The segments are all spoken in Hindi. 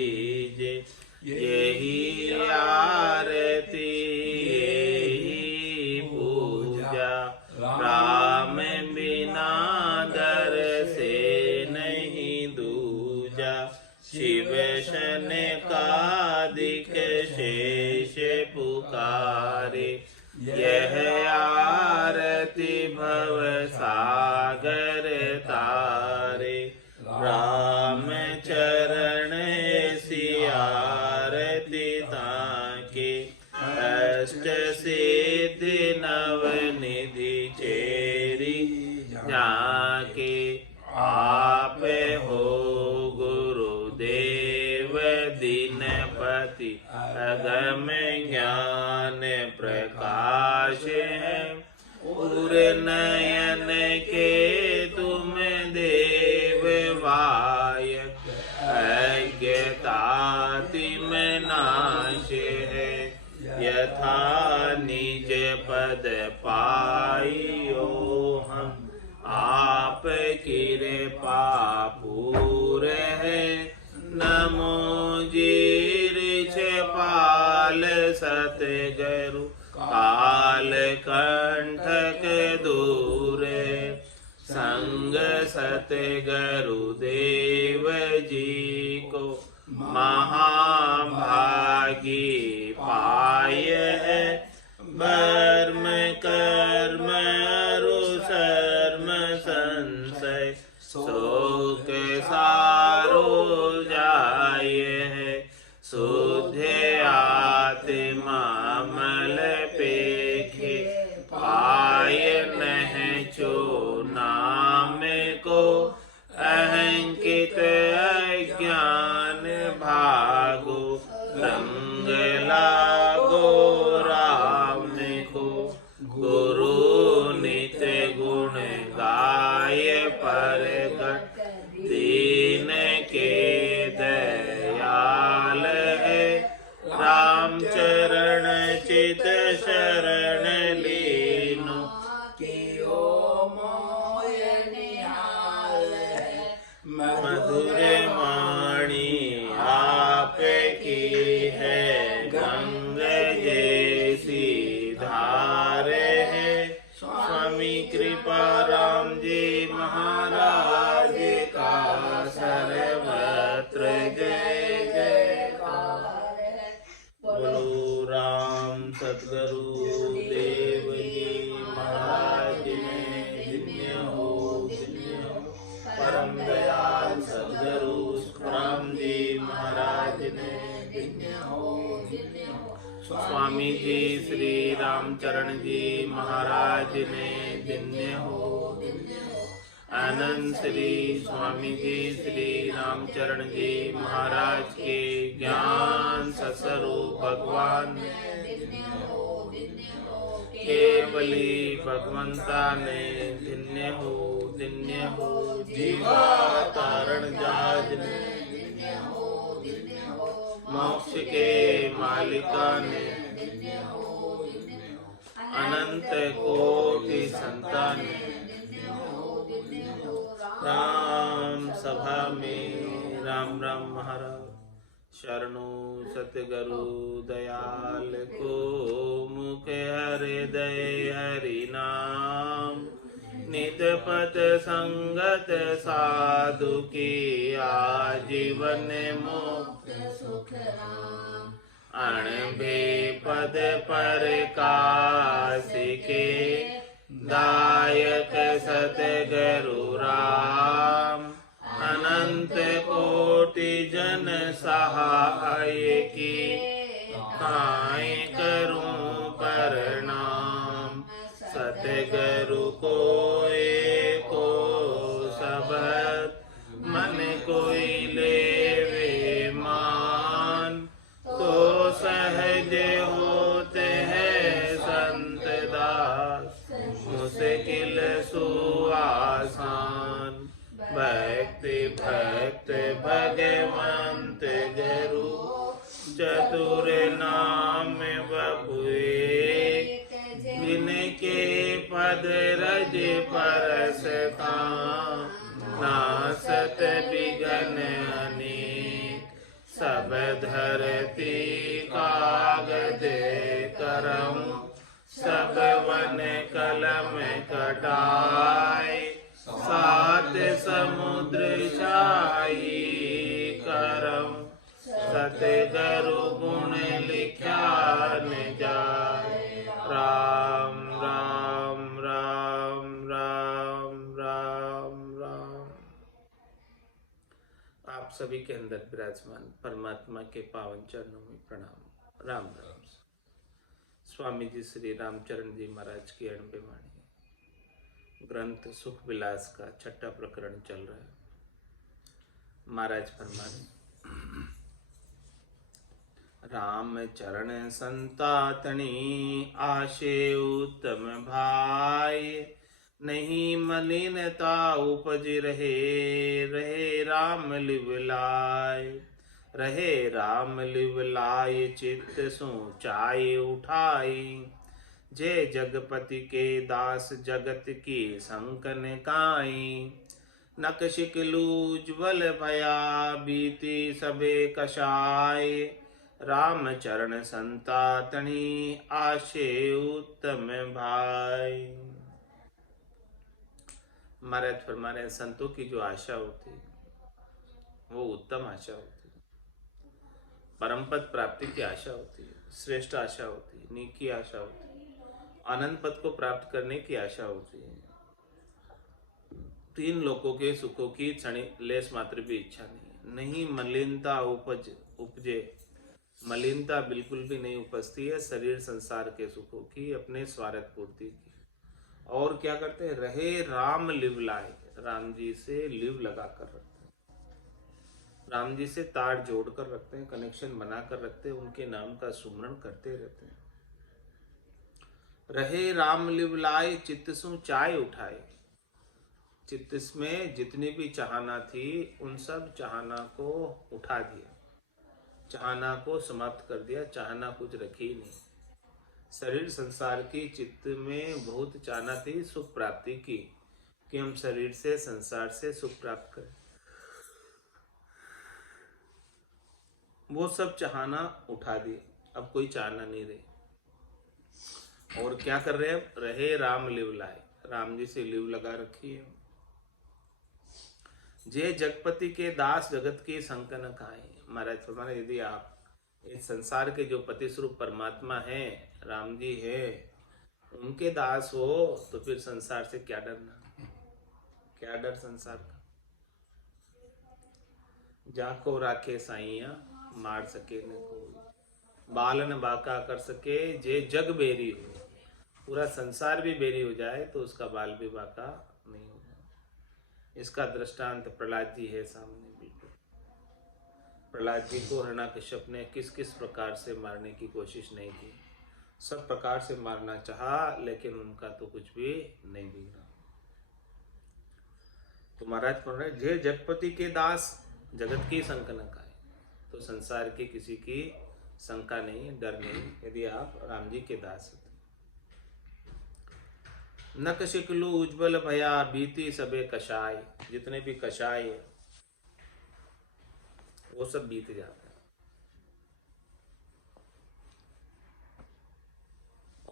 लीजे। यही आरती यही पूजा, राम बिना दर से नहीं दूजा। शिव शनकादिक शेष पुकारे, यह आरती भव सागर तारे। राम चरण ऐसी आरती ताके, अष्ट सिद्धि नव निधि चेरी जाके। आप हो गुरुदेव दीनपति, अगम ज्ञान प्रकाश है। उर नयन के तुम देव वायक, अज्ञता तिम नाश है। यथा निज पद पाइयो हम, आप कृपा पूर है। नमो जीर्षपाल सतगुरु, काल कंठक दूर। संग सतगुरु देव जी को, महाभागी पाय है। वर्म कर्म रुसर्म संशय, शोक सारो जाय है। शुद्ध आत्मा मल पेखे, पाय नह चो नाम को। अहंकित अज्ञान भागो, रंग लागो राम को। गुरु नित्य गुण गाय परगट, दीन के दयाल है। राम चरण चित शरण लीनो, कियो मोय निहाल है। मधुर वाणी आप की है, गंगा जैसी धार है। स्वामी कृपा राम जी महाराज का, सर्वत्र जय जयकार है। बोलो राम सद्गुरु देव जी महाराज ने धन्य हो, धन्य हो। परम दयाल सद्गुरु राम जी महाराज ने धन्य हो, धन्य हो। स्वामी जी श्री रामचरण जी महाराज ने धन्य हो, धन्य हो। आनंद श्री स्वामी जी श्री रामचरण जी महाराज के ज्ञान सस्वरूप भगवान ने धन्य हो, धन्य हो। केवली भगवंता ने धन्य हो, धन्य हो। जीवा तारण जाज ने धन्य हो, धन्य हो। मोक्ष के मालिका ने धन्य हो, धन्य हो। अनंत कोटि संतान ने धन्य हो, धन्य हो। राम सभा में राम राम महाराज। शरणो सतगुरु दयाल को, मुख हृदय हरि नाम। नित पथ संगत साधु की, आजीवन मुक्त सुख राम। अणबे पद पर काश के, दायक सतगुरु राम। अनंत कोटि जन सहाय की, काहे करूं प्रणाम। सतगुरु को एको सबद, मन कोई लेवे मान। तो सहज होते हैं संत दास, मुश्किल सुआसान। भक्ति भक्त भगवंत गुरु, चतुर नाम बबुए। जिनके पद रज परसता, नासत बिघन अनेक। सब धरती कागदे करम, सब वन कलम कटाए, सात समुद्र छाई करम, सतगुरु गुण लिख्या न जाए। राम राम राम राम राम राम। आप सभी के अंदर विराजमान परमात्मा के पावन चरणों में प्रणाम। राम राम। स्वामी जी श्री रामचरण जी महाराज की अणबे वाणी ग्रंथ सुख विलास का छठा प्रकरण चल रहा है। महाराज फरमाने, राम चरण संतातनी आशे उत्तम भाई, नहीं मलिनता उपज रहे, रहे राम लिवलाय, रहे राम लिवलाय, चित्त सोचाई उठाई, जे जगपति के दास जगत की संकन काई, नकशिकलू ज्वल भया बीती सबे कषाय, राम चरण संतातनी आशे उत्तम भाई। महाराज फरमा रहे, संतों की जो आशा होती है वो उत्तम आशा होती है, परम पद प्राप्ति की आशा होती है, श्रेष्ठ आशा होती है, नीकी आशा होती है, आनंद पद को प्राप्त करने की आशा होती है। तीन लोकों के सुखों की क्षण लेस मात्र भी इच्छा नहीं मलिनता उपजे, मलिनता बिल्कुल भी नहीं उपजती है शरीर संसार के सुखों की, अपने स्वार्थ पूर्ति की। और क्या करते हैं, रहे राम लिव लाए, राम जी से लिव लगा कर रखते हैं, राम जी से तार जोड़ कर रखते हैं, कनेक्शन बना कर रखते हैं, उनके नाम का सुमरण करते रहते हैं। रहे राम लिव लाए, चित्त सु चाय उठाए, चित्त में जितनी भी चाहना थी उन सब चाहना को उठा दिया, चाहना को समाप्त कर दिया, चाहना कुछ रखी नहीं। शरीर संसार की चित्त में बहुत चाहना थी सुख प्राप्ति की, कि हम शरीर से संसार से सुख प्राप्त करें, वो सब चाहना उठा दिए, अब कोई चाहना नहीं रही। और क्या कर रहे हैं, रहे राम लिव लाए, राम जी से लिव लगा रखी है। जे जगपति के दास जगत की संकन खाए। महाराज फरमाने, यदि आप इस संसार के जो पति स्वरूप परमात्मा है, राम जी है, उनके दास हो तो फिर संसार से क्या डरना, क्या डर संसार का। जाको राखे साइया मार सके न कोई, बालन बाका कर सके जे जग बेरी हो। पूरा संसार भी बेरी हो जाए तो उसका बाल भी बाका नहीं होगा। इसका दृष्टांत प्रहलाद जी है सामने। बिल्कुल प्रहलाद जी को हिरण्यकश्यप ने किस किस प्रकार से मारने की कोशिश नहीं की, सब प्रकार से मारना चाहा, लेकिन उनका तो कुछ भी नहीं बिगड़ा। तो महाराज पढ़ रहे, जे जगपति के दास जगत की शंका न खाए, तो संसार की किसी की शंका नहीं, डर नहीं, यदि आप राम जी के दास होते। नक शिकलु उज्ज्वल भया बीती सबे कषाय, जितने भी कषाय है वो सब बीत जाते हैं।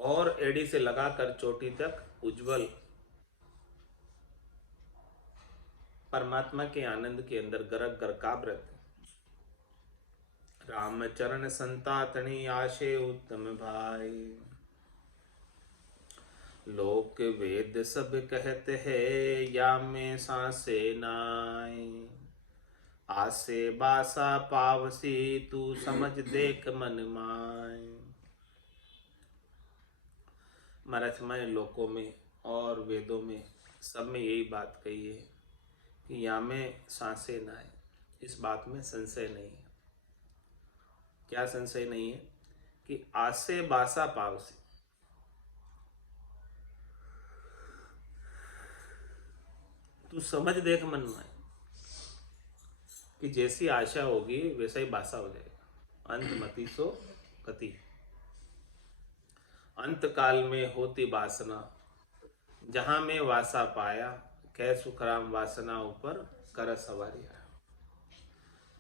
और एड़ी से लगाकर चोटी तक उज्जवल परमात्मा के आनंद के अंदर गरक गरकाब रहते। राम चरण संतातनी आशे उत्तम भाई, लोक वेद सब कहते हैं या में सांसे नाय, आसे बासा पावसी तू समझ देख मन माय। महाराज मैं लोकों में और वेदों में सब में यही बात कही है कि या में सांसे ना है, इस बात में संशय नहीं है। क्या संशय नहीं है कि आसे बासा पावसी, तू समझ देख मन में, कि जैसी आशा होगी वैसा ही बासा हो जाएगा। अंत मति सो कति, अंत काल में होती वासना, जहां में वासा पाया, कह सुखराम वासना ऊपर कर सवारिया।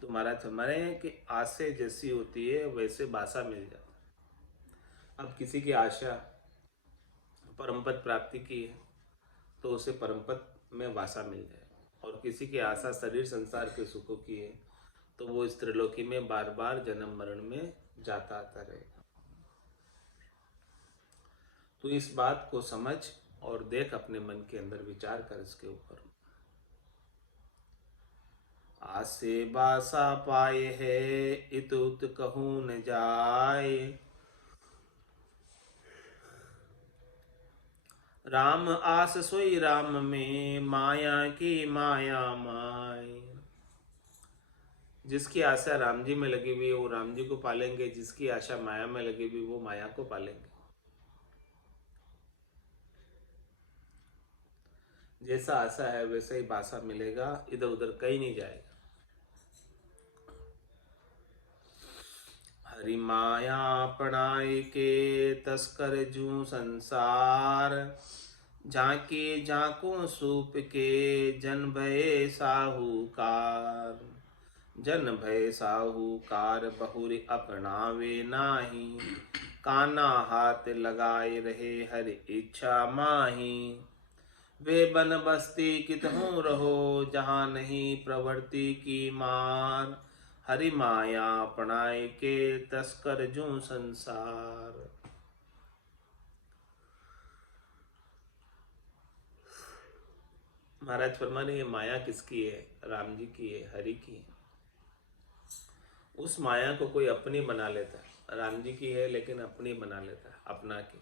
तो महाराज हमारे कि आशा जैसी होती है वैसे भाषा मिल जाता है। अब किसी की आशा परम पद प्राप्ति की है तो उसे परम पद में भाषा मिल जाए, और किसी की आशा शरीर संसार के सुखों की है तो वो इस त्रिलोकी में बार बार जन्म मरण में जाता आता रहेगा। तो इस बात को समझ और देख, अपने मन के अंदर विचार कर इसके ऊपर। आसे बासा पाए है इत उत कहूँ न जाए, राम आस सोई राम में माया की माया माय। जिसकी आशा राम जी में लगी हुई है वो राम जी को पालेंगे, जिसकी आशा माया में लगी हुई वो माया को पालेंगे। जैसा आशा है वैसा ही भाषा मिलेगा, इधर उधर कहीं नहीं जाएगा। हरि माया अपनाए के तस्कर जू संसार, झांके झांको सूप के जन भय साहूकार। जन भय साहूकार बहुरी अपनावे नाही, काना हाथ लगाए रहे हरि इच्छा माही। वे बन बस्ती कितहूँ रहो जहाँ नहीं प्रवृत्ति की मार, हरि माया अपनाए के तस्कर जू संसार। महाराज फरमा रहे ये माया किसकी है? राम जी की है, हरि की है। उस माया को कोई अपनी बना लेता है, राम जी की है लेकिन अपनी बना लेता है, अपना की।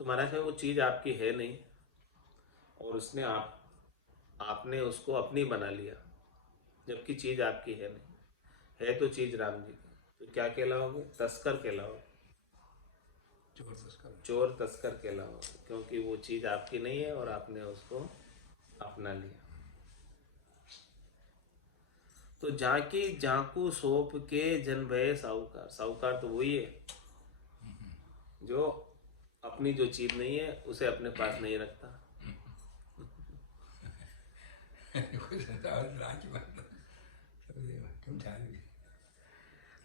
तो महाराज वो चीज आपकी है नहीं और उसने आपने उसको अपनी बना लिया, जबकि चीज आपकी है नहीं। है तो चीज राम जी की, तो क्या कहलाओगे? तस्कर कहलाओगे, चोर तस्कर कहलाओगे, क्योंकि वो चीज आपकी नहीं है और आपने उसको अपना लिया। तो जाकी जाकू सोप के जन भय साहूकार। साहूकार तो वही है जो अपनी जो चीज नहीं है उसे अपने पास नहीं रखता।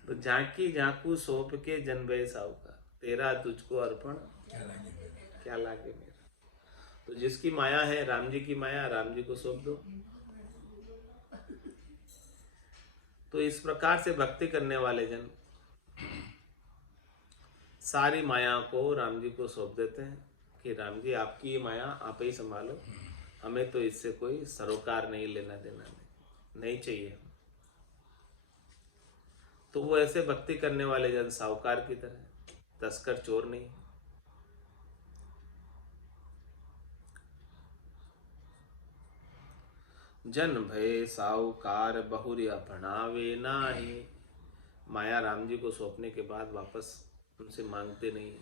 तो झांकी झांकू सौंप के जन भय साहूकार, तेरा तुझको अर्पण क्या लागे मेरा। तो जिसकी माया है राम जी की माया, राम जी को सौंप दो। तो इस प्रकार से भक्ति करने वाले जन सारी माया को राम जी को सौंप देते हैं कि राम जी आपकी ये माया आप ही संभालो, हमें तो इससे कोई सरोकार नहीं, लेना देना नहीं चाहिए। तो वो ऐसे भक्ति करने वाले जन साहूकार की तरह, तस्कर चोर नहीं। जन भय साहूकार बहुरी अपनावे नाही। माया राम जी को सौंपने के बाद वापस उनसे मांगते नहीं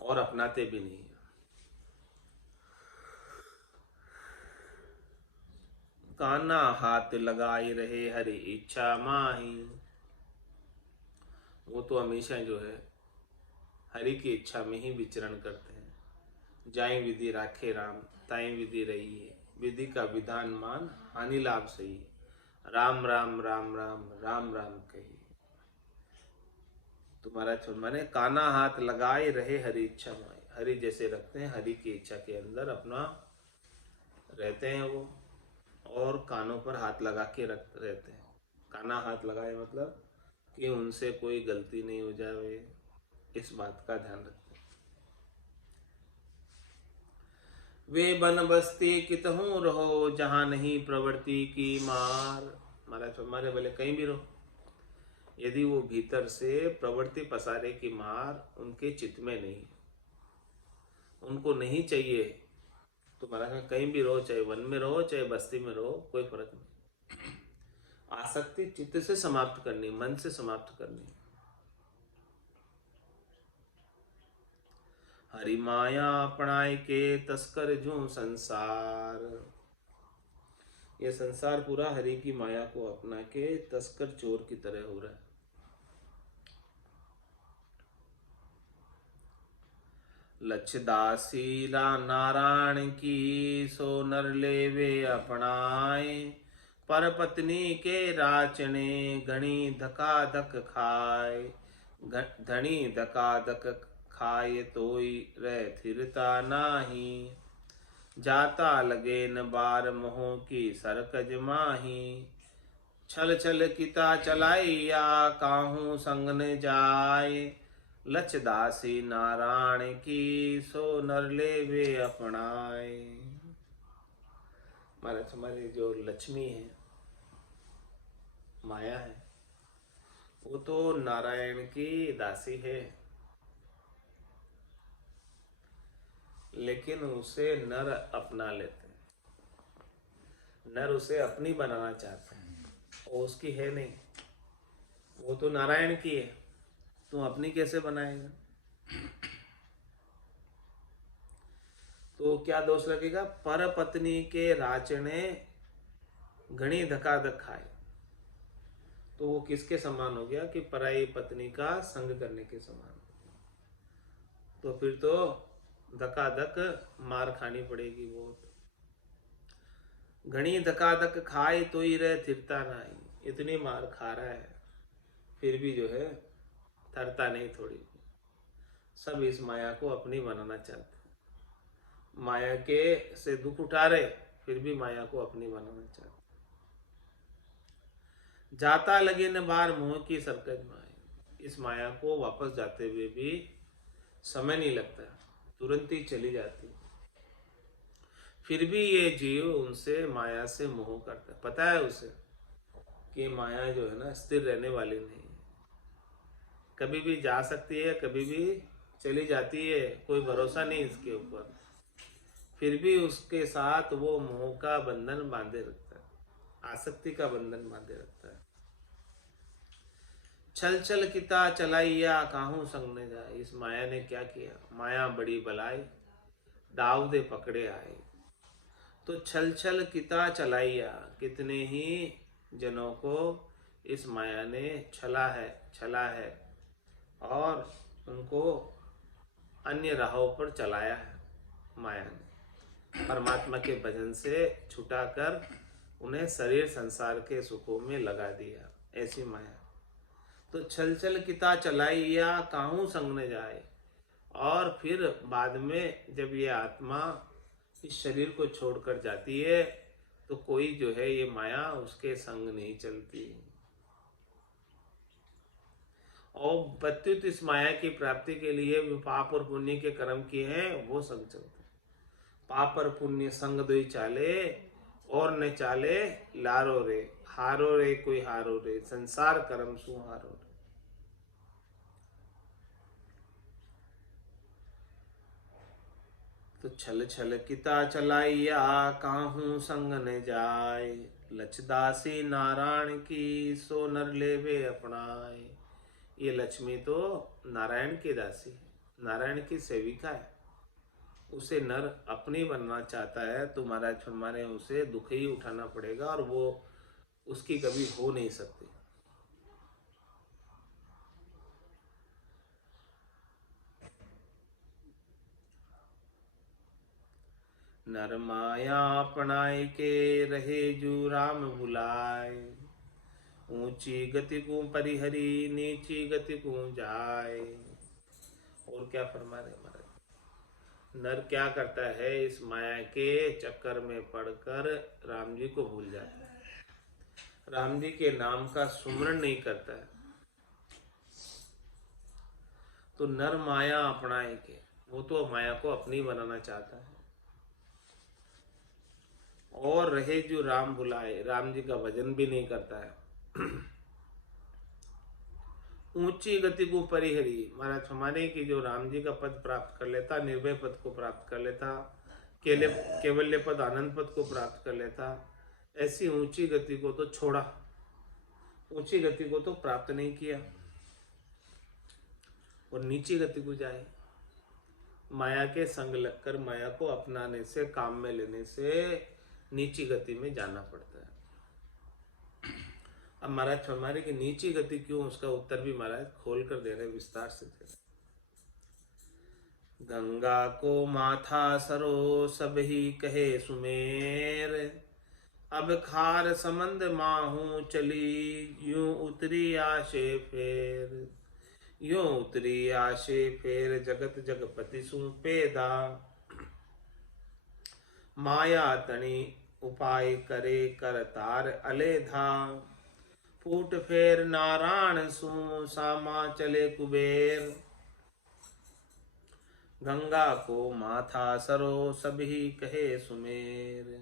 और अपनाते भी नहीं। काना हाथ लगाए रहे हरि इच्छा माही। वो तो हमेशा जो है हरि की इच्छा में ही विचरण करते हैं। जाए विधि राखे राम, ताई विधि रही है, विधि का विधान मान हानि लाभ सही। राम राम राम राम राम राम कही। तुम्हारा माने काना हाथ लगाए रहे हरि इच्छा माई। हरि जैसे रखते हैं, हरि की इच्छा के अंदर अपना रहते हैं वो, और कानों पर हाथ लगा के रख रहते हैं। काना हाथ लगाए मतलब कि उनसे कोई गलती नहीं हो जाए, इस बात का ध्यान रखते हैं। वे बन बस्ती कितहूँ रहो जहाँ नहीं प्रवृत्ति की मार। महाराज हमारे बोले कहीं भी रहो, यदि वो भीतर से प्रवृत्ति पसारे की मार उनके चित्त में नहीं, उनको नहीं चाहिए, तो महाराज कहीं भी रहो, चाहे वन में रहो चाहे बस्ती में रहो, कोई फर्क नहीं। आसक्ति चित्त से समाप्त करनी, मन से समाप्त करनी। हरि माया अपनाए के तस्कर जू संसार। ये संसार पूरा हरि की माया को अपना के तस्कर चोर की तरह हो रहा है। लक्षदासीला नारायण की सो नर लेवे अपनाए, पर पत्नी के राचने घणी धका धक खाए। धनी धका धक खाए तोई रह थिरता नाही। जाता लगे न बार मोह की सरकज माही। छल छल किता चलाइया काहू संग न जाए। लचदासी नारायण की सो नर ले वे अपनाए। महाराज हमारी जो लक्ष्मी है, माया है, वो तो नारायण की दासी है, लेकिन उसे नर अपना लेते हैं। नर उसे अपनी बनाना चाहते हैं, वो उसकी है नहीं, वो तो नारायण की है, तुम अपनी कैसे बनाएगा? तो क्या दोष लगेगा? पर पत्नी के राचने घनी धकाधक खाए, तो वो किसके समान हो गया? कि पराई पत्नी का संग करने के समान। तो फिर तो धकाधक मार खानी पड़ेगी। वो घनी धकाधक खाए तो ही रह थिरता नहीं। इतनी मार खा रहा है फिर भी जो है थरता नहीं थोड़ी। सब इस माया को अपनी बनाना चाहते, माया के से दुख उठा रहे, फिर भी माया को अपनी बनाना चाहते। जाता लगे न बार मोह की सरकज माए। इस माया को वापस जाते हुए भी समय नहीं लगता, तुरंत ही चली जाती। फिर भी ये जीव उनसे माया से मोह करता है। पता है उसे कि माया जो है ना स्थिर रहने वाली नहीं है, कभी भी जा सकती है, कभी भी चली जाती है, कोई भरोसा नहीं इसके ऊपर। फिर भी उसके साथ वो मोह का बंधन बांधे रखता है, आसक्ति का बंधन बांधे रखता है। छल छल किता चलाइया काहू संग ने जाए। इस माया ने क्या किया? माया बड़ी बलाई, दाव दे पकड़े आए। तो छल छल किता चलाइया, कितने ही जनों को इस माया ने छला है और उनको अन्य राहों पर चलाया है। माया ने परमात्मा के भजन से छुटाकर उन्हें शरीर संसार के सुखों में लगा दिया। ऐसी माया। तो छल छल किता चलाइया काहू संग न जाए। और फिर बाद में जब ये आत्मा इस शरीर को छोड़कर जाती है तो कोई जो है ये माया उसके संग नहीं चलती। और प्रत्युत इस माया की प्राप्ति के लिए भी पाप और पुण्य के कर्म किए हैं, वो संग चलते। पाप और पुण्य संग दोई चाले और न चाले लारो रे। हारो रे कोई हारो रे, संसार कर्म सुहारो रे। तो छल छल किता चलाइया काहू संग न जाए। लचदासी नारायण की सो नर लेवे अपनाए। ये लक्ष्मी तो नारायण की दासी है, नारायण की सेविका है, उसे नर अपनी बनना चाहता है तो महाराज फरमाने उसे दुख ही उठाना पड़ेगा और वो उसकी कभी हो नहीं सकती। नर माया अपनाए के रहे जू राम बुलाए। ऊंची गति को परिहरी नीची गति को जाए। और क्या फरमा रहे महाराज? नर क्या करता है? इस माया के चक्कर में पड़कर राम जी को भूल जाता है, राम जी के नाम का सुमरण नहीं करता है। तो नर माया अपनाए के, वो तो माया को अपनी बनाना चाहता है। और रहे जो राम बुलाए, राम जी का भजन भी नहीं करता है। ऊंची गति को परिहरी, महाराज फरमाने की जो राम जी का पद प्राप्त कर लेता, निर्भय पद को प्राप्त कर लेता, केवल्य पद आनंद पद को प्राप्त कर लेता, ऐसी ऊंची गति को तो छोड़ा, ऊंची गति को तो प्राप्त नहीं किया और नीची गति को जाए। माया के संग लगकर माया को अपनाने से, काम में लेने से नीची गति में जाना पड़ता है। अब महाराज फरमाने की नीची गति क्यों, उसका उत्तर भी महाराज खोल कर दे रहे, विस्तार से दे रहे। गंगा को माथा सरो सब ही कहे सुमेर। अब खार समंद माहू चली, यूं उतरी आशे फेर। यूं उतरी आशे फेर, जगत जगपति सु पेदा। माया तणी उपाय करे, कर तार अलेधा। फूट फेर नारायण सु, सामा चले कुबेर। गंगा को माथा सरो, सभी कहे सुमेर।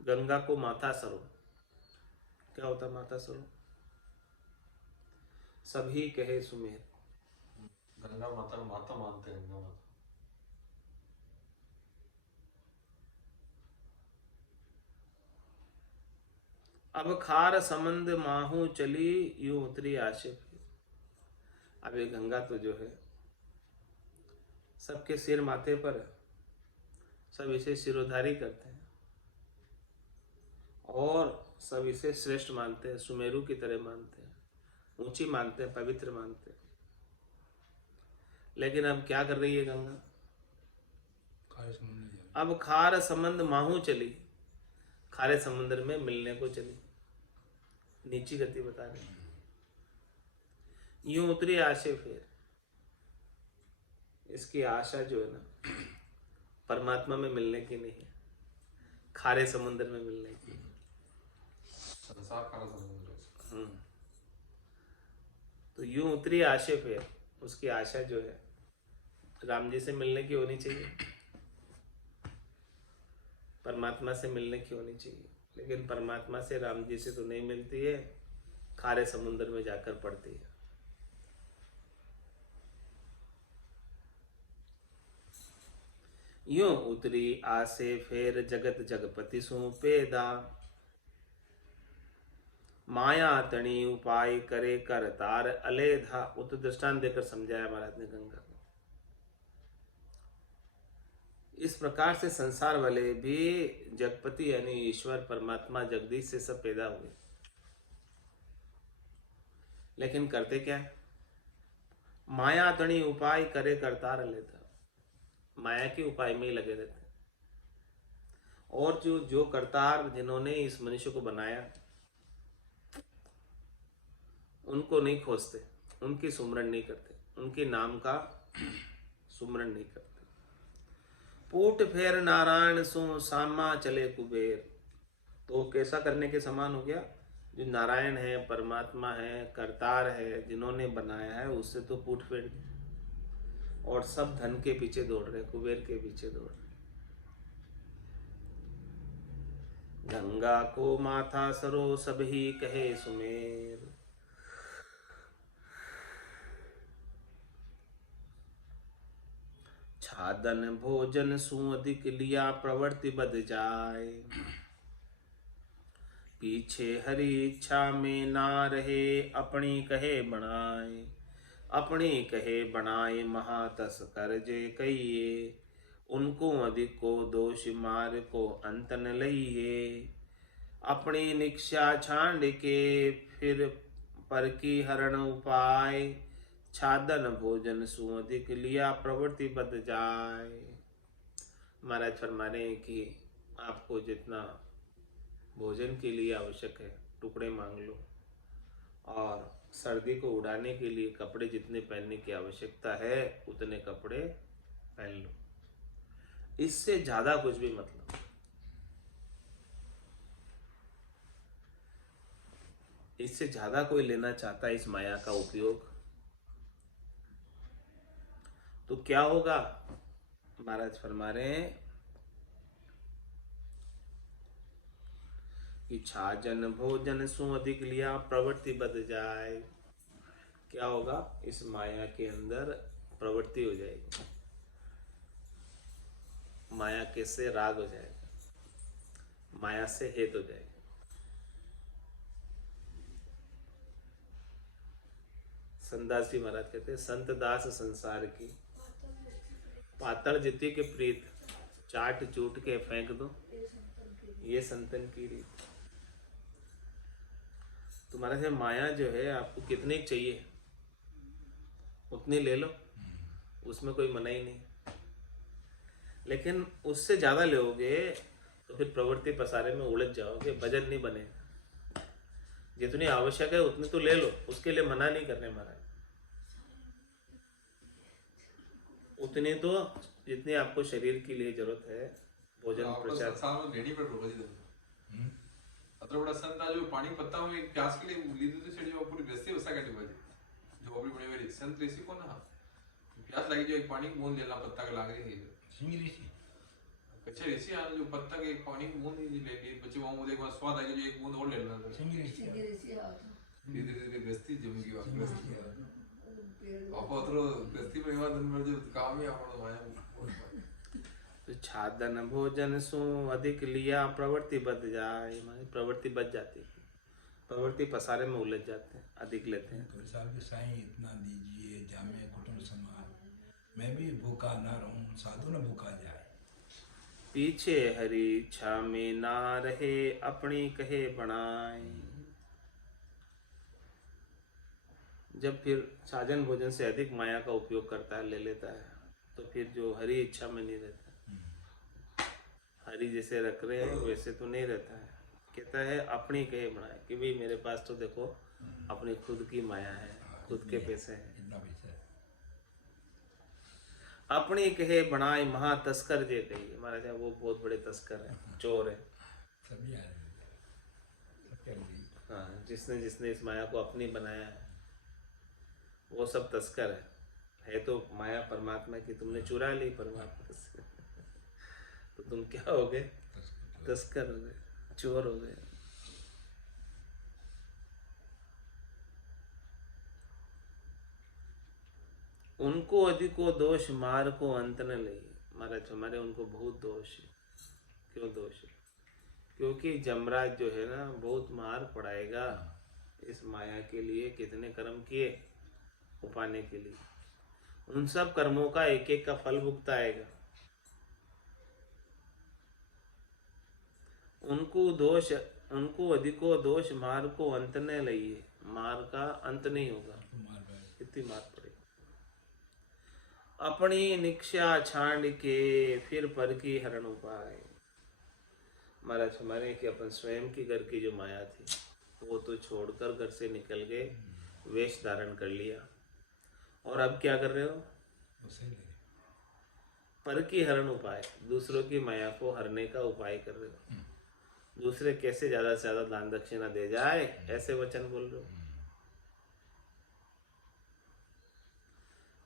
गंगा को माथा सरो, क्या होता है माथा सरो? सभी कहे सुमेर। गंगा माता को माता मानते हैं, गंगा माता। अब खार समंद माहू चली, यूं उतरी आशे फिर। अब ये गंगा तो जो है सबके सिर माथे पर है, सब इसे सिरोधारी करते हैं और सब इसे श्रेष्ठ मानते हैं, सुमेरु की तरह मानते हैं, ऊंची मानते हैं, पवित्र मानते हैं। लेकिन अब क्या कर रही है गंगा? अब खार समंद माहू चली, खारे समुद्र में मिलने को चली, नीची गति बता रही। यूं उतरी आशे फेर, इसकी आशा जो है ना परमात्मा में मिलने की नहीं है, खारे समुद्र में मिलने की। संसार खारा समुद्र। तो यूं उतरी आशे फेर, उसकी आशा जो है राम जी से मिलने की होनी चाहिए, परमात्मा से मिलने की होनी चाहिए। लेकिन परमात्मा से राम जी से तो नहीं मिलती है, खारे समुद्र में जाकर पड़ती है। यूं उतरी आसे फेर, जगत जगपति सु पेदा। माया तणी उपाय करे, कर तार अलेधा। उत दृष्टांत देकर समझाया महाराज ने गंगा को। इस प्रकार से संसार वाले भी जगपति यानी ईश्वर परमात्मा जगदीश से सब पैदा हुए, लेकिन करते क्या है? माया तणी उपाय करे, करतार लेता, माया के उपाय में ही लगे रहते। और जो करतार जिन्होंने इस मनुष्य को बनाया उनको नहीं खोजते, उनकी सुमरण नहीं करते, उनके नाम का सुमरण नहीं करते। पूट फेर नारायण सु, सामा चले कुबेर। तो कैसा करने के समान हो गया? जो नारायण है, परमात्मा है, करतार है, जिन्होंने बनाया है, उससे तो पूट फेर दिया और सब धन के पीछे दौड़ रहे, कुबेर के पीछे दौड़ रहे। गंगा को माथा सरो, सभी कहे सुमेर। छादन भोजन सु अधिक लिया, प्रवृत्ति बद जाए। पीछे हरि इच्छा में ना रहे, अपनी कहे बनाए। अपनी कहे बनाए, महातस कर जे कहिए। उनको अधिक को दोष, मार को अंत न लइए। अपनी निक्षा छांड के, फिर पर की हरण उपाय। छादन भोजन सु अधिक लिया, प्रवृत्ति बद जाए। महाराज फरमा रहे हैं कि आपको जितना भोजन के लिए आवश्यक है टुकड़े मांग लो, और सर्दी को उड़ाने के लिए कपड़े जितने पहनने की आवश्यकता है उतने कपड़े पहन लो, इससे ज्यादा कुछ भी मत लो। इससे ज्यादा कोई लेना चाहता है इस माया का उपयोग तो क्या होगा? महाराज फरमा रहे हैं कि छाजन भोजन सु अधिक लिया, प्रवृत्ति बद जाए। क्या होगा? इस माया के अंदर प्रवृत्ति हो जाएगी, माया के से राग हो जाएगा, माया से हेत हो जाएगा। संदास जी महाराज कहते हैं, संत दास संसार की पातल जितनी के प्रीत, चाट चूट के फेंक दो, ये संतन की रीत। तुम्हारा से माया जो है आपको कितनी चाहिए उतनी ले लो, उसमें कोई मना ही नहीं। लेकिन उससे ज़्यादा लोगे तो फिर प्रवृत्ति पसारे में उलझ जाओगे, भजन नहीं बनेगा। जितनी आवश्यक है उतनी तो ले लो, उसके लिए मना नहीं करने महाराज, उतनी तो जितनी आपको शरीर के लिए जरूरत है, भोजन आपको प्रसाद। संसार में लेनी पड़ रोज ही अത്ര बड़ा संत आज पानी पत्ता में प्यास के लिए लीधे तो छड़ी पूरी गृहस्थी वसा काटी बाजी जो अपनी बड़ी बड़ी संत ऋषि को ना प्यास लगी जो एक पानी की बूंद लेना पत्ता का लाग रही है सिंह ऋषि कच्चे ऋषि आने जो पत्ता के एक पानी की बूंद ही ले ली बच्चे वहां मुझे एक बार स्वाद आ गया जो एक बूंद और ले लेना सिंह ऋषि धीरे धीरे गृहस्थी जम गई गृहस्थी आप अत्र गृहस्थी में दिन भर जो काम ही आपण माया तो छादन भोजन सो अधिक लिया प्रवृत्ति बच जाए, हमारी प्रवृत्ति बच जाती है, प्रवृत्ति पसारे में उलझ जाते हैं, अधिक लेते हैं। तो साहब के साईं इतना दीजिए जामे कुटुंब समाज, मैं भी भूखा ना रहूं, साधु न भूखा जाए। पीछे हरी इच्छा में ना रहे, अपनी कहे बनाए। जब फिर साजन भोजन से अधिक माया का उपयोग करता है, ले लेता है, तो फिर जो हरी इच्छा में नहीं रहता, हरी जैसे रख रहे हैं वैसे तो नहीं रहता है। कहता है अपनी कहे बनाए, कि भाई मेरे पास तो देखो अपनी खुद की माया है, खुद के पैसे हैं, इतना पैसा है। अपनी कहे बनाए महा तस्कर जे कही। महाराज वो बहुत बड़े तस्कर है, चोर है। सभी आ रहे हैं। सब कर दी। हाँ, जिसने जिसने इस माया को अपनी बनाया है वो सब तस्कर है तो माया परमात्मा की तुमने चुरा ली परमात्मा से तो तुम क्या हो गए? तस्कर हो गए, चोर हो गए। उनको अधिको दोष मार को अंत न ले। महाराज हमारे उनको बहुत दोष है। क्यों दोष है? क्योंकि जमराज जो है ना बहुत मार पड़ाएगा इस माया के लिए। कितने कर्म किए उपाने के लिए, उन सब कर्मों का एक एक का फल भुगताएगा। उनको अधिको दोष मार को अंत न लइए। मार का अंत नहीं होगा, इतनी मार पड़ेगी। अपनी निक्षा छांड के फिर पर की हरण उपाय। महाराज हमारे कि अपन स्वयं की घर की जो माया थी वो तो छोड़कर घर से निकल गए, वेश धारण कर लिया, और अब क्या कर रहे हो? पर की हरण उपाय, दूसरों की माया को हरने का उपाय कर रहे हो। दूसरे कैसे ज्यादा से ज्यादा दान दक्षिणा दे जाए ऐसे वचन बोल रहे हो।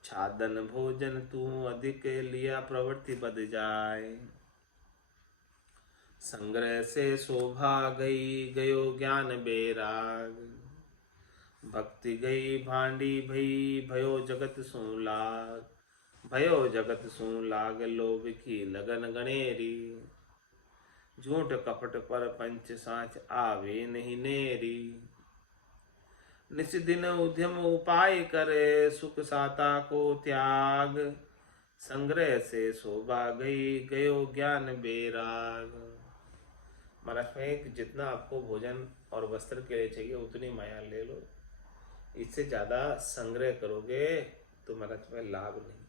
छादन भोजन तू अधिक लिया प्रवृत्ति बद जाए। संग्रह से शोभा गई गयो ज्ञान बेराग। भक्ति गई भांडी भई भयो जगत सु लाग। भयो जगत सु लाग लोभ की लगन गणेरी। झूठ कपट पर पंच साच आवे नहीं नेरी। निस्दिन उद्यम उपाय करे सुख साता को त्याग। संग्रह से शोभा गई गयो ज्ञान बेराग। महाराज में जितना आपको भोजन और वस्त्र के लिए चाहिए उतनी माया ले लो। इससे ज्यादा संग्रह करोगे तो महाराज में लाभ नहीं।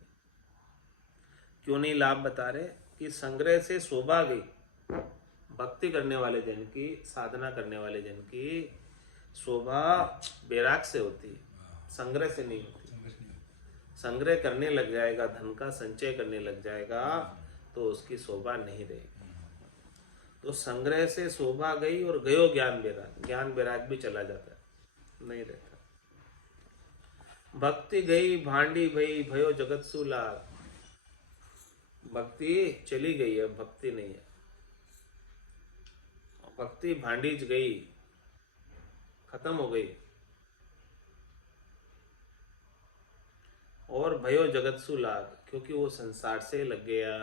क्यों नहीं लाभ बता रहे? कि संग्रह से शोभा गई। भक्ति करने वाले जन की, साधना करने वाले जन की शोभा बैराग से होती है, संग्रह से नहीं होती। संग्रह करने लग जाएगा, धन का संचय करने लग जाएगा तो उसकी शोभा नहीं रहेगी। तो संग्रह से शोभा गई और गयो ज्ञान बैराग। ज्ञान बैराग भी चला जाता है, नहीं रहता। भक्ति गई भांडी भई भयो जगत सु लाग। भक्ति चली गई है, भक्ति नहीं है। भक्ति भांडीज गई, खत्म हो गई। और भयो जगत सु लाग, क्योंकि वो संसार से लग गया।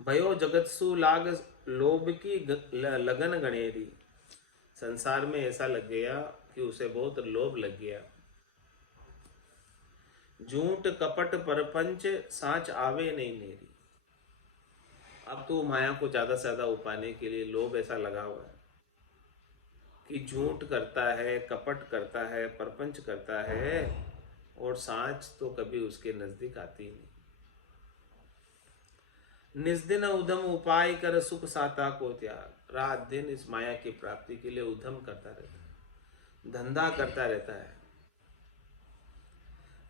भयो जगत सु लाग लोभ की लगन गणेरी। संसार में ऐसा लग गया कि उसे बहुत लोभ लग गया। झूठ कपट परपंच साच आवे नहीं नेरी। अब तो माया को ज्यादा से ज्यादा उपाने के लिए लोभ ऐसा लगा हुआ है कि झूठ करता है, कपट करता है, परपंच करता है, और सांच तो कभी उसके नजदीक आती ही नहीं। निज दिन उधम उपाय कर सुख साता को त्याग। रात दिन इस माया की प्राप्ति के लिए उधम करता रहता है, धंधा करता रहता है।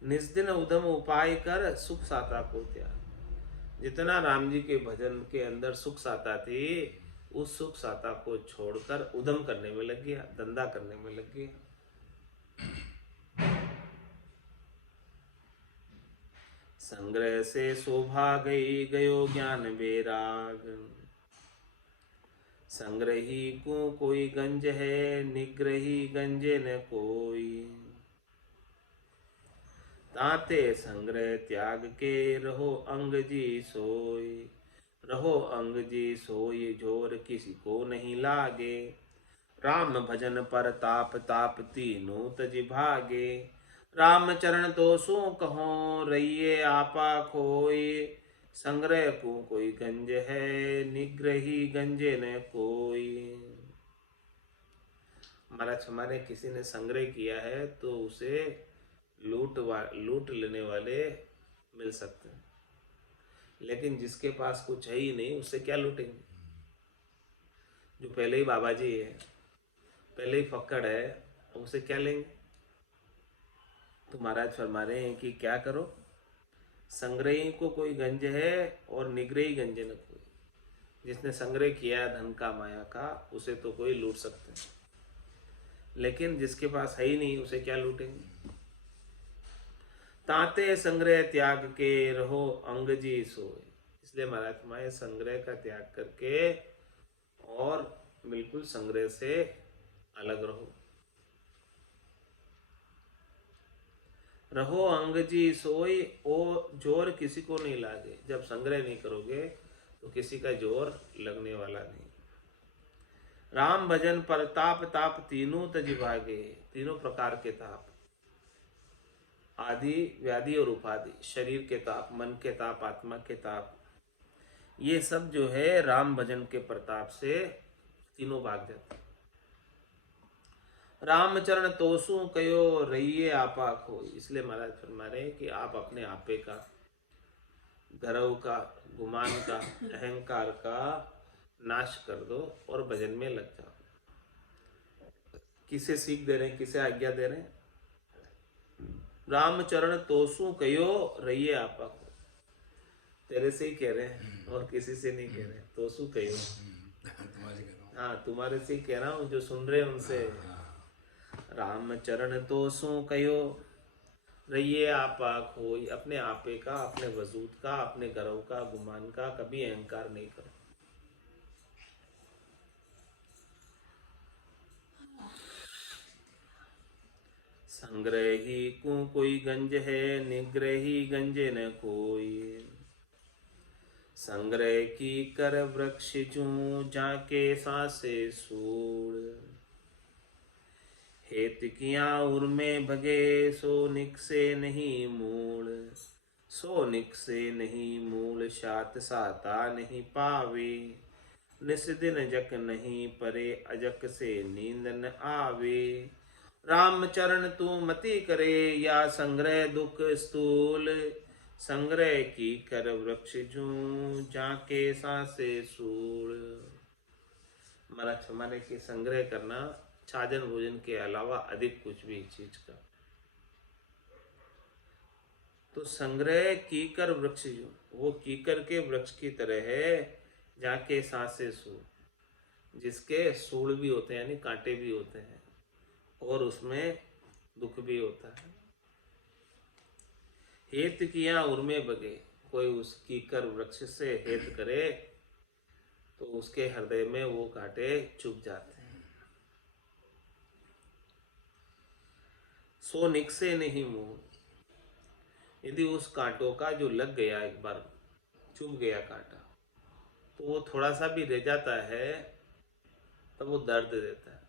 निज दिन उधम उपाय कर सुख साता को त्याग। जितना राम जी के भजन के अंदर सुख साता थी, उस सुख साता को छोड़कर उधम करने में लग गया, धंधा करने में लग गया। संग्रह से शोभा गई गयो ज्ञान बेराग। संग्रही को कोई गंज है, निग्रही गंजे न कोई। ताते संग्रह त्याग के रहो अंग जी सोई। रहो अंग जी सोई, जोर किसी को नहीं लागे। राम भजन पर ताप ताप तीनों तज भागे। राम चरण तो सो कहो, रहिए आपा खोए। संग्रह को कोई गंज है, निग्रही गंजे न कोई। महाराज हमारे किसी ने संग्रह किया है तो उसे लूट लेने वाले मिल सकते हैं, लेकिन जिसके पास कुछ है ही नहीं उससे क्या लूटेंगे। जो पहले ही बाबा जी है, पहले ही फक्कड़ है, उसे क्या लेंगे। तो महाराज फरमा रहे हैं कि क्या करो, संग्रही को कोई गंज है और निग्रही गंजे न कोई। जिसने संग्रह किया धन का माया का, उसे तो कोई लूट सकते हैं, लेकिन जिसके पास है ही नहीं उसे क्या लूटेंगे। ताते संग्रह त्याग के रहो अंग जी सोए। इसलिए महाराज माए संग्रह का त्याग करके और बिल्कुल संग्रह से अलग रहो। रहो अंग जी सोई, ओ जोर किसी को नहीं लागे। जब संग्रह नहीं करोगे तो किसी का जोर लगने वाला नहीं। राम भजन पर ताप ताप तीनों तज भागे। तीनों प्रकार के ताप, आदि व्याधि और उपाधि, शरीर के ताप, मन के ताप, आत्मा के ताप, ये सब जो है राम भजन के प्रताप से तीनों भाग जाते। रामचरण तोसु कयो, रहिए आपा खोई। इसलिए महाराज फरमा रहे हैं कि आप अपने आपे का, गर्व का, गुमान का, अहंकार का नाश कर दो और भजन में लग जाओ। किसे सीख दे रहे हैं, किसे आज्ञा दे रहे हैं। रामचरण तोसु कयो, रहिए आपा को। तेरे से ही कह रहे हैं और किसी से नहीं कह रहे। तोसु कयो, तुम्हारे कह रहा हूँ। हाँ तुम्हारे से ही कह रहा हूँ, जो सुन रहे हैं उनसे। रामचरण तोसु कयो, रहिए आपा खोई। अपने आपे का, अपने वजूद का, अपने गर्व का, गुमान का कभी अहंकार नहीं करो। संग्रही को कोई गंज है, निग्रही गंजे न कोई। संग्रह की कर वृक्ष जूं, जाके सांसे सूड़। हेत किया उर में भगे, सो निक से नहीं मूल। सो निक से नहीं मूल, शात साता नहीं पावे। निस दिन जक नहीं परे, अजक से नींद न आवे। राम चरण तू मति करे, या संग्रह दुख स्थूल। संग्रह की कर वृक्ष जूं, जाके सांसे सूड़। महाराज हमारे के संग्रह करना छाजन भोजन के अलावा अधिक कुछ भी चीज का। तो संग्रह कीकर वृक्ष जो, वो कीकर के वृक्ष की तरह है, जाके सांसे सूड़। जिसके सूड़ भी होते हैं यानी कांटे भी होते हैं और उसमें दुख भी होता है। हेत किया उर्मे बगे, कोई उस कीकर वृक्ष से हेत करे तो उसके हृदय में वो कांटे चुभ जाते हैं। सो निक से नहीं मूल, यदि उस कांटों का जो लग गया, एक बार चुभ गया कांटा, तो वो थोड़ा सा भी रह जाता है तब वो दर्द देता है।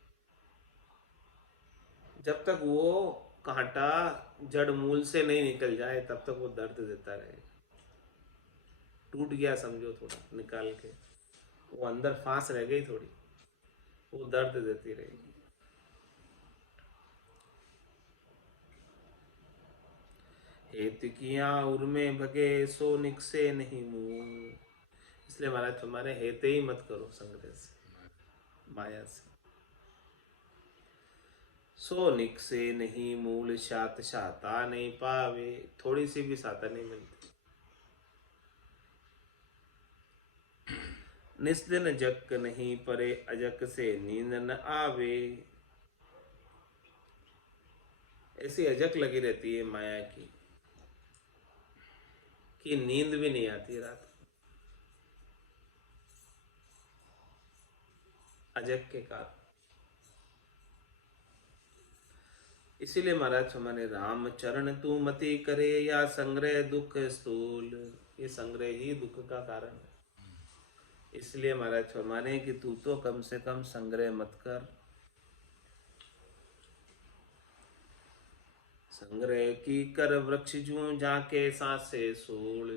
जब तक वो कांटा जड़ मूल से नहीं निकल जाए तब तक वो दर्द देता रहेगा। टूट गया समझो थोड़ा निकाल के, वो अंदर फांस रह गई थोड़ी, वो दर्द देती रहेगी। हेत किया उर्मे भगे, सो निक से नहीं मूल। इसलिए महाराज हमारे हेते ही मत करो संग्रह से, माया से। सो निक से नहीं मूल शात शाता नहीं पावे, थोड़ी सी भी शाता नहीं मिलती। निस्दिन जक नहीं परे, अजक से नींद न आवे। ऐसी अजक लगी रहती है माया की कि नींद भी नहीं आती रात को, अजक के कारण। इसीलिए महाराज हमारे राम चरण तू मति करे, या संग्रह दुख स्थूल। ये संग्रह ही दुख का कारण है। इसलिए महाराज हमारे कि तू तो कम से कम संग्रह मत कर। संग्रह की कर वृक्ष जू जाके सांसे सूल।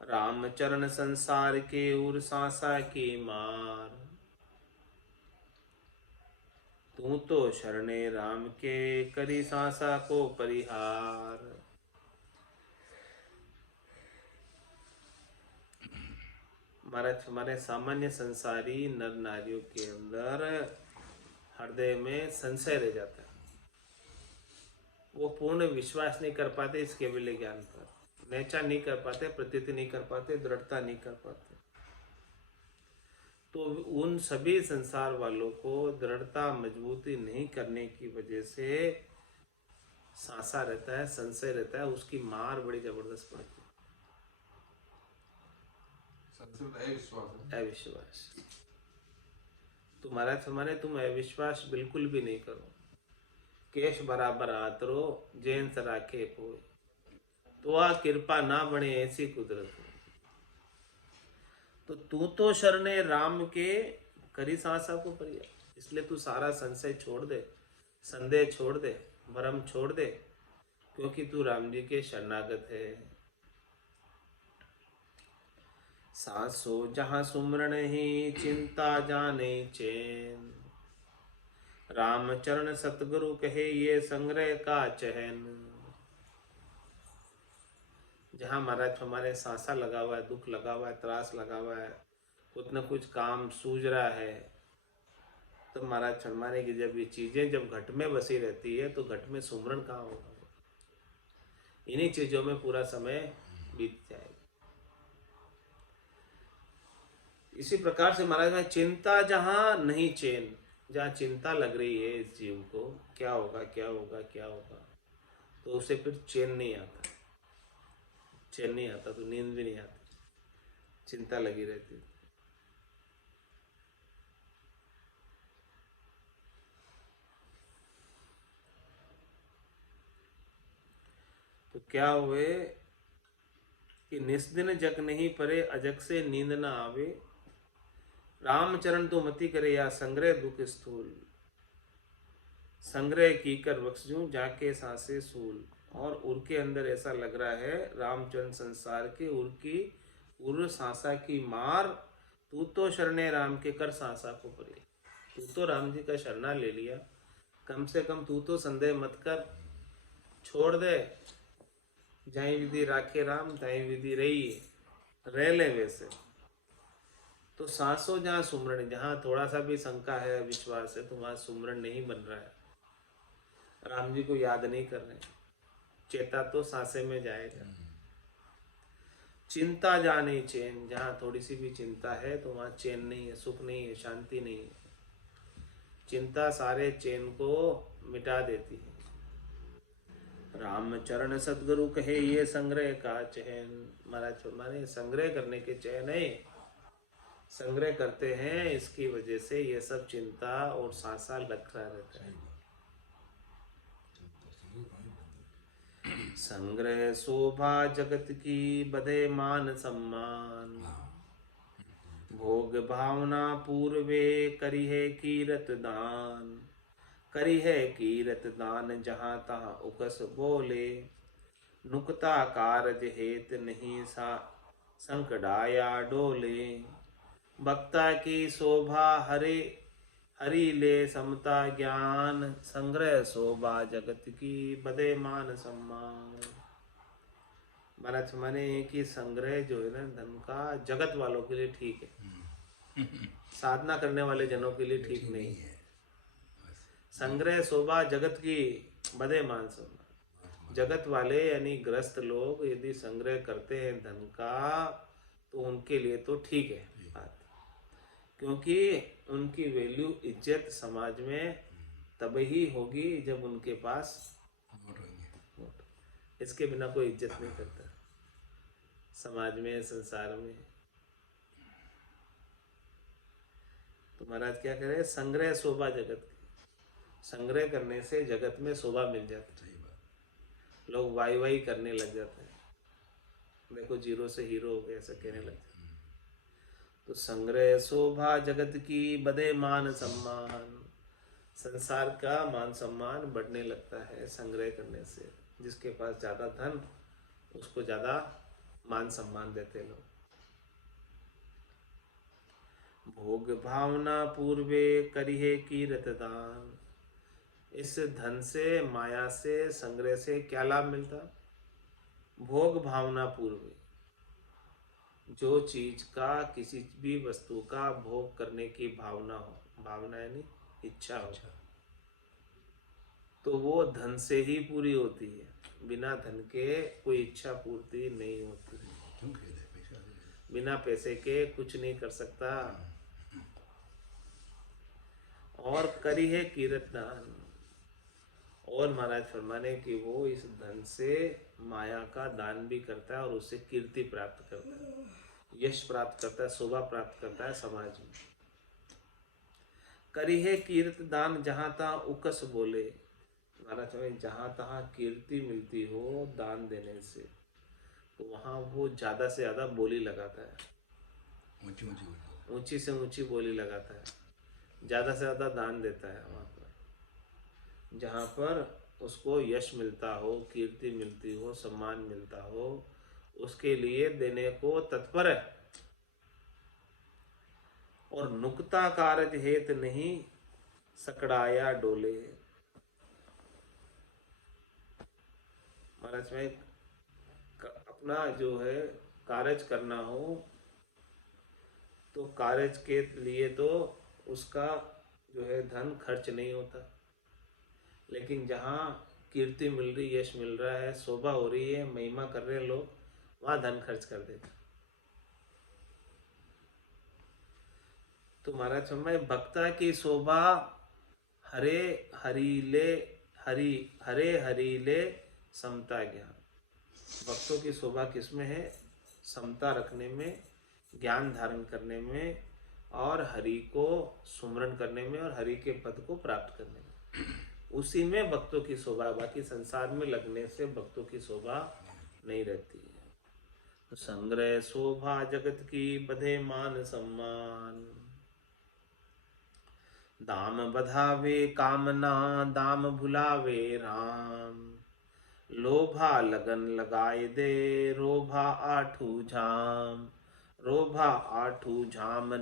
राम चरण संसार के उर सांसा की मार। तू तो शरणे राम के, करी सांसा को परिहार। महाराज हमारे सामान्य संसारी नर नारियों के अंदर हृदय में संशय रह जाता है। वो पूर्ण विश्वास नहीं कर पाते इस केवल ज्ञान पर, नेचा नहीं कर पाते, प्रतीति नहीं कर पाते, दृढ़ता नहीं कर पाते। तो उन सभी संसार वालों को दृढ़ता मजबूती नहीं करने की वजह से सांसा रहता है, संशय रहता है, उसकी मार बड़ी जबरदस्त पड़ती है। अविश्वास। तो महाराज हमारे तुम अविश्वास बिल्कुल भी नहीं करो। केश बराबर आतरो, जैन सराखे कोई। तो आ कृपा ना बने ऐसी कुदरत हो। तो तू तो शरणे राम के, करी सांसा को परिया। इसलिए तू सारा संशय छोड़ दे, संदेह छोड़ दे, भ्रम छोड़ दे, क्योंकि तू राम जी के शरणागत है। सांसो जहां सुमरण ही, चिंता जाने चैन। राम चरण सतगुरु कहे, ये संग्रह का चहन। जहां महाराज हमारे सांसा लगा हुआ है, दुख लगा हुआ है, त्रास लगा हुआ है, कुछ न कुछ काम सूझ रहा है, तो महाराज हमारे की जब ये चीजें जब घट में बसी रहती है तो घट में सुमरण कहाँ होगा। इन्हीं चीजों में पूरा समय बीत जाएगा। इसी प्रकार से महाराज में चिंता जहां नहीं चैन, जहां चिंता लग रही है इस जीव को, क्या होगा क्या होगा क्या होगा, तो उसे फिर चैन नहीं आता, चैन नहीं आता, तो नींद भी नहीं आती, चिंता लगी रहती। तो क्या हुए कि निस्दिन जग नहीं परे, अजग से नींद न आवे। रामचरण तो मति करे, या संग्रह दुख स्थूल। संग्रह की कर बख्शूं जाके सांसे सूल। और उर के अंदर ऐसा लग रहा है रामचरण संसार के उर सांसा की मार। तू तो शरणे राम के, कर सांसा को परे। तू तो राम जी का शरणा ले लिया, कम से कम तू तो संदेह मत कर, छोड़ दे। जहीं विधि राखे राम, तहीं विधि रही, रह ले वैसे। तो सांसों जहाँ सुमरण, जहाँ थोड़ा सा भी शंका है, विश्वास है, तो वहाँ सुमरण नहीं बन रहा है, राम जी को याद नहीं कर रहे, चेता तो सांसे में जाएगा। चिंता जाने चैन, जहाँ थोड़ी सी भी चिंता है तो वहाँ चैन नहीं है, सुख नहीं है, शांति नहीं है। चिंता सारे चैन को मिटा देती है। राम चरण सतगुरु कहे, ये संग्रह का चैन। महाराज हमारे संग्रह करने के चैन है, संग्रह करते हैं, इसकी वजह से ये सब चिंता और सांसा लगा रहता है। संग्रह शोभा जगत की, बधे मान सम्मान। भोग भावना पूर्वे, करी है कीरत दान। करी है कीरत दान, जहाँ तहाँ उकस बोले। नुकता कारज हेत नहीं सा, संकटाया डोले। भक्ता की शोभा हरे, हरि ले समता ज्ञान। संग्रह शोभा जगत की, बदे मान सम्मान। महाराज माने कि संग्रह जो है ना धन का जगत वालों के लिए ठीक है, साधना करने वाले जनों के लिए ठीक नहीं है। संग्रह शोभा जगत की बदे मान सम्मान। जगत वाले यानी ग्रस्त लोग यदि संग्रह करते हैं धन का तो उनके लिए तो ठीक है बात, क्योंकि उनकी वैल्यू इज्जत समाज में तब ही होगी जब उनके पास नोट। इसके बिना कोई इज्जत नहीं करता समाज में, संसार में। तो महाराज क्या कह रहे हैं, संग्रह शोभा जगत की, संग्रह करने से जगत में शोभा मिल जाती है, लोग वाई वाई करने लग जाते हैं, देखो जीरो से हीरो हो गए ऐसा कहने लगते हैं। तो संग्रह शोभा जगत की बदे मान सम्मान, संसार का मान सम्मान बढ़ने लगता है संग्रह करने से। जिसके पास ज्यादा धन उसको ज्यादा मान सम्मान देते लोग। भोग भावना पूर्वे करिहे कीरत दान, इस धन से, माया से, संग्रह से क्या लाभ मिलता? भोग भावना पूर्वे, जो चीज का, किसी भी वस्तु का भोग करने की भावना हो, भावना यानी इच्छा हो, तो वो धन से ही पूरी होती है, बिना धन के कोई इच्छा पूर्ति नहीं होती। बिना पैसे के कुछ नहीं कर सकता। और करी है कीर्तन, और महाराज फरमाने कि वो इस धन से माया का दान भी करता है और उससे कीर्ति प्राप्त करता है, यश प्राप्त करता है, शोभा प्राप्त करता है समाज में। करी है कीर्त दान जहाँ तहाँ उकस बोले, महाराज जहाँ तहाँ कीर्ति मिलती हो दान देने से, तो वहाँ वो ज्यादा से ज्यादा बोली लगाता है, ऊंची से ऊंची बोली लगाता है, ज्यादा से ज्यादा दान देता है। वहाँ पर जहाँ पर उसको यश मिलता हो, कीर्ति मिलती हो, सम्मान मिलता हो, उसके लिए देने को तत्पर है। और नुकता कारज हेत नहीं सकड़ाया डोले, महाराज में अपना जो है कारज करना हो तो कारज के लिए तो उसका जो है धन खर्च नहीं होता, लेकिन जहाँ कीर्ति मिल रही, यश मिल रहा है, शोभा हो रही है, महिमा कर रहे हैं लोग, वहाँ धन खर्च कर देते। तो महाराज फरमाए भक्ता की शोभा हरे हरीले, हरे हरीले समता ज्ञान। भक्तों की शोभा किसमें है? समता रखने में, ज्ञान धारण करने में, और हरि को सुमरण करने में, और हरि के पद को प्राप्त करने में, उसी में भक्तों की शोभा। बाकी संसार में लगने से भक्तों की शोभा नहीं रहती है। तो संग्रह शोभा जगत की बधे मान सम्मान, दाम बधावे कामना दाम भुलावे राम, लोभा लगन लगाए दे रोभा आठू झाम, रोभा आठू झाम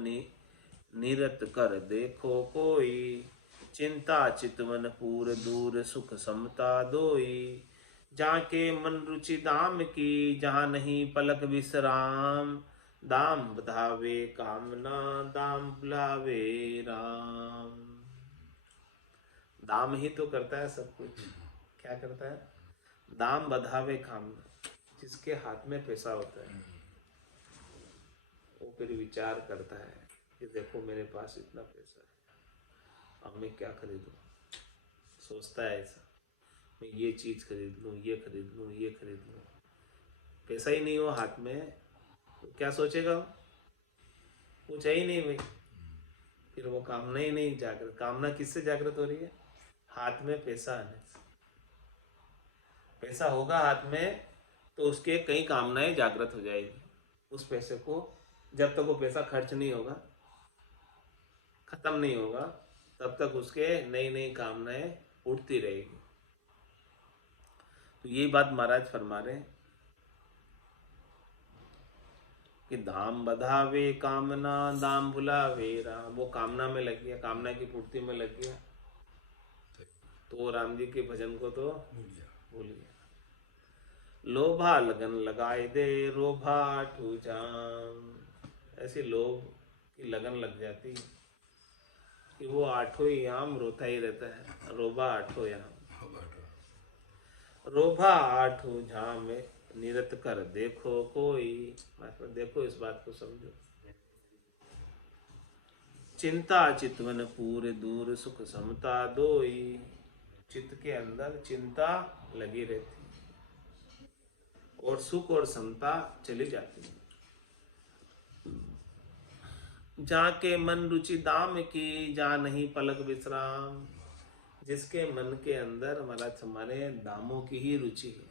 निरत कर देखो कोई, चिंता चितवन पूर दूर सुख समता दोई, जाके मन रुचि दाम की जहाँ नहीं पलक विश्राम, दाम बधावे कामना दाम बुलावे राम। दाम ही तो करता है सब कुछ। क्या करता है? दाम बधावे कामना, जिसके हाथ में पैसा होता है वो फिर विचार करता है कि देखो मेरे पास इतना पैसा है, अब मैं क्या खरीदूं। सोचता है ऐसा, मैं ये चीज खरीद लूं, ये खरीद लूं, ये खरीद लूं। पैसा ही नहीं हो हाथ में तो क्या सोचेगा? कुछ है ही नहीं भाई, फिर वो कामना ही नहीं जागृत। कामना किससे जागृत हो रही है? हाथ में पैसा आने से। पैसा होगा हाथ में तो उसके कई कामनाएं जागृत हो जाएगी। उस पैसे को जब तक वो पैसा खर्च नहीं होगा, खत्म नहीं होगा, तब तक उसके नई नई कामनाएं उठती रहेगी। तो ये बात महाराज फरमा रहे हैं कि दाम बधावे कामना दाम भुलावे राम। वो कामना में लग गया, कामना की पूर्ति में लग गया, तो राम जी के भजन को तो भूल गया। लोभा लगन लगाए दे रोभा ठूजाम। ऐसी लोभ की लगन लग जाती है कि वो आठों ही आम रोता ही रहता है। रोभा आठों आम, रोभा आठों झाम में निरत कर देखो कोई। मतलब देखो, इस बात को समझो। चिंता चितवन पूरे दूर सुख समता दोई। चित्त के अंदर चिंता लगी रहती है और सुख और समता चली जाती है। जाके मन रुचि दाम की जा नहीं पलक विश्राम। जिसके मन के अंदर हमारे दामों की ही रुचि है,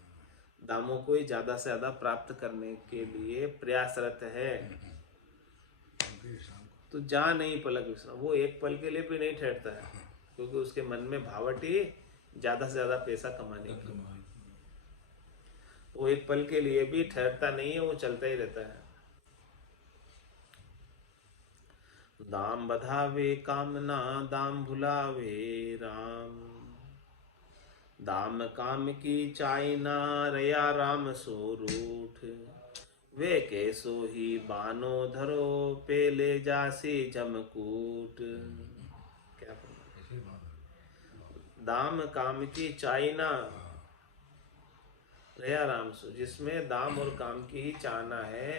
दामों को ही ज्यादा से ज्यादा प्राप्त करने के लिए प्रयासरत है, तो जा नहीं पलक विश्राम। वो एक पल के लिए भी नहीं ठहरता है, क्योंकि उसके मन में भावट ही ज्यादा से ज्यादा पैसा कमाने की। वो एक पल के लिए भी ठहरता नहीं है, वो चलता ही रहता है। दाम बधावे कामना दाम भुलावे राम। दाम काम की चाइना रया राम सो रूठ। वे कैसो ही बानो धरो पे ले जासी जमकूट। क्या दाम काम की चाइना रया राम सो। जिसमें दाम और काम की ही चाहना है,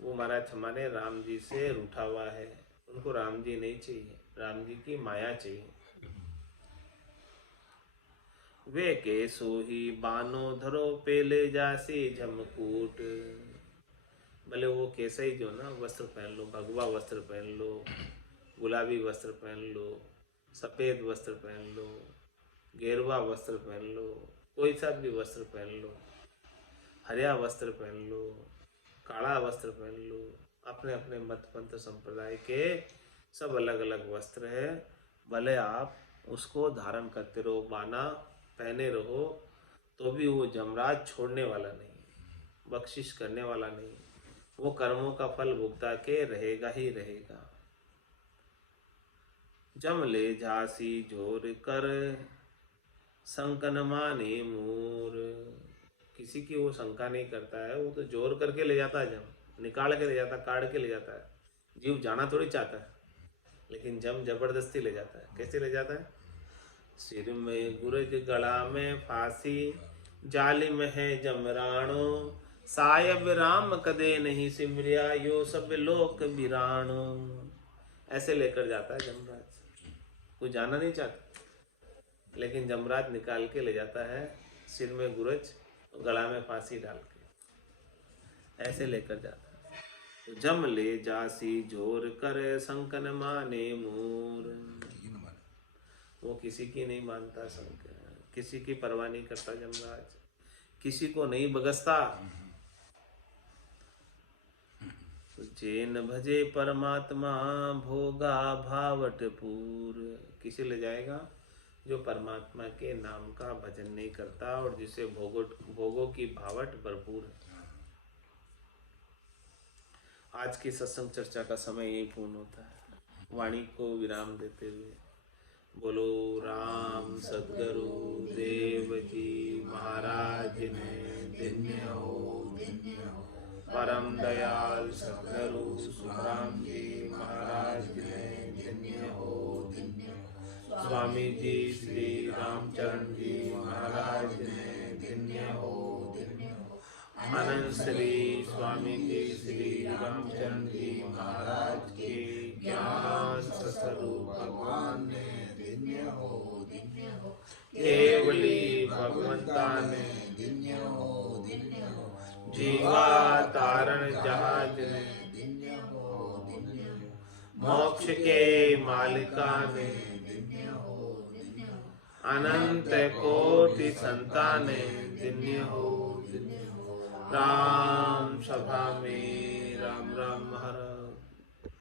वो महाराज हमारे राम जी से रूठा हुआ है। उनको राम जी नहीं चाहिए, राम जी की माया चाहिए। वे कैसो ही बानो धरो पे ले जासी झमकूट। भले वो कैसा ही जो ना वस्त्र पहन लो, भगवा वस्त्र पहन लो, गुलाबी वस्त्र पहन लो, सफ़ेद वस्त्र पहन लो, गेरुआ वस्त्र पहन लो, कोई सा भी वस्त्र पहन लो, हरिया वस्त्र पहन लो, काला वस्त्र पहन लो। अपने अपने मत पंथ संप्रदाय के सब अलग अलग वस्त्र है। भले आप उसको धारण करते रहो, बाना पहने रहो, तो भी वो जमराज छोड़ने वाला नहीं, बख्शिश करने वाला नहीं। वो कर्मों का फल भुगता के रहेगा ही रहेगा। जम ले झांसी जोर कर संकन माने मूर। किसी की वो शंका नहीं करता है, वो तो जोर करके ले जाता है, जम निकाल के ले जाता है, काट के ले जाता है। जीव जाना थोड़ी चाहता है, लेकिन जम जबरदस्ती ले जाता है। कैसे ले जाता है? सिर में गुरज गला में फांसी, जालिम है जमराणो। सायब राम कदे नहीं सिमरिया, यो सब लोक बिराणो। ऐसे लेकर जाता है जमराज। कोई जाना नहीं चाहता, लेकिन जमराज निकाल के ले जाता है, सिर में गुरज, गला में फांसी डाल के ऐसे लेकर जाता है। तो जम ले जासी जोर कर संकन माने मूर। वो किसी की नहीं मानता, किसी की परवाह नहीं करता जमराज, किसी को नहीं बगसता। जैन भजे परमात्मा भोगा भावट पूर। किसे ले जाएगा? जो परमात्मा के नाम का भजन नहीं करता और जिसे भोगों की भावट भरपूर है। आज की सत्संग चर्चा का समय यही पूर्ण होता है। वाणी को विराम देते हुए बोलो राम सद्गुरु देव जी महाराज ने धन्य हो, परम दयाल सद्गुरु सुखराम जी महाराज ने धन्य हो, स्वामी जी श्री रामचरण जी महाराज ने धन्य हो, आनंद श्री स्वामी जी श्री रामचरण जी महाराज के ज्ञान स्वरूप भगवान ने धन्य हो, केवली भगवंता ने धन्य हो, जीवा तारण जहाज ने धन्य हो, मोक्ष के मालिका ने धन्य हो, अनंत कोटि संताने धन्य हो। राम सभा में राम राम महाराज।